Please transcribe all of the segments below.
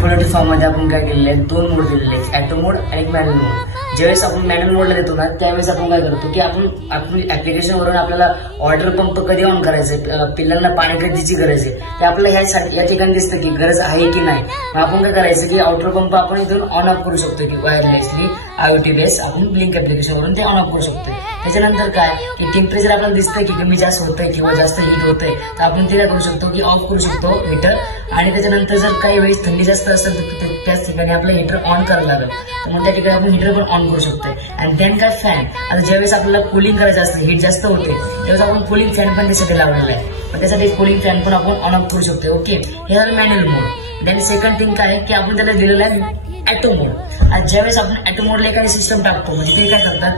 Poultry form मध्ये आपण काय केलेले आहेत, 2 मोड दिलेले आहेत, ऑटो मोड आणि मॅन्युअल मोड. ज्यावेळेस आपण मॅन्युअल मोडला देतो ना, त्यावेळेस आपण काय करतो की आपण ऍप्लिकेशन वरून आपल्याला वॉटर पंप कधी ऑन करायचंय, पिल्लांना पाणी कधीची गरज आहे ते आपल्याला या ठिकाणी दिसतं की गरज आहे की नाही. मग आपण काय करायचं की वॉटर पंप आपण इथून ऑन ऑफ करू शकतो की वायरलेसली IoT बेस आपण ब्लिंक ऍप्लिकेशन वरून ते ऑन ऑफ करू शकतो. त्याच्यानंतर काय की टेम्परेचर आपल्याला दिसतंय की कमी जास्त होतंय किंवा जास्त हीट होतंय, तर आपण ते काय करू शकतो की ऑफ करू शकतो हीटर. आणि त्याच्यानंतर जर काही वेळेस थंडी जास्त असेल तर त्याच ठिकाणी आपलं हीटर ऑन करावं लागेल, तर मग त्या ठिकाणी आपण हीटर पण ऑन करू शकतोय. आणि देन काय फॅन, आता ज्यावेळेस आपल्याला कुलिंग करायचं असतं, हीट जास्त होते, त्यावेळेस आपण कुलिंग फॅन पण त्यासाठी लावलेला आहे, पण त्यासाठी कुलिंग फॅन पण आपण ऑन ऑफ करू शकतो. ओके, हे झालं मॅन्युअल मोड. देन सेकंड थिंग काय की आपण त्याला दिलेलं आहे ऑटो मोड. आज ज्यावेळेस आपण ऑटो मोडला एखादी सिस्टम टाकतो, म्हणजे ते काय करतात,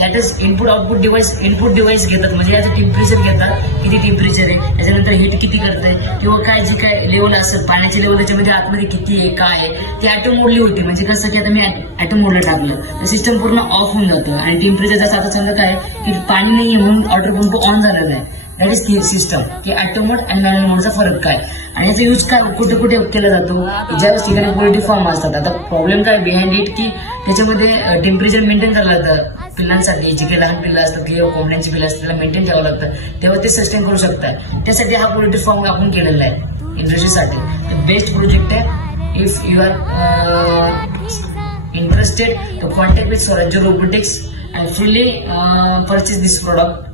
that is input output device, input device घेतात, म्हणजे याचं टेम्परेचर घेतात, किती टेम्परेचर आहे, त्याच्यानंतर हीट किती करतंय, किंवा काय जी काय लेवल असेल पाण्याची लेवल त्याच्यामध्ये आतमध्ये किती आहे काय आहे, ती ऑटो मोडली होती. म्हणजे कसं की आता मी ऑटो मोडला टाकलं तर सिस्टम पूर्ण ऑफ होऊन जातं आणि टेम्परेचर जसं आता समजा काय की पाणी नाही म्हणून वॉटर पंप ऑन झालेला आहे. दॅट इज ती सिस्टम की ऑटो मोड आणि मॅन्युअल मोडचा फरक काय, आणि याचा यूज काय कुठे कुठे केला जातो, ज्यावेळेस ठिकाणी पोल्ट्री फार्म असतात. आता प्रॉब्लेम काय बिहाइंड इट की त्याच्यामध्ये टेम्परेचर मेंटेन करावं लागतं पिल्लांसाठी, जे काही लहान पिल्लं असतात किंवा कोंबड्यांची पिल्लं असतात त्याला मेंटेन ठेवावं लागतं, तेव्हा ते सस्टेन करू शकतात. त्यासाठी हा पोल्ट्री फार्म आपण केलेला आहे इंडस्ट्रीसाठी. बेस्ट प्रोजेक्ट आहे. If you are interested to contact with Swarajya Robotics and fully purchase this product.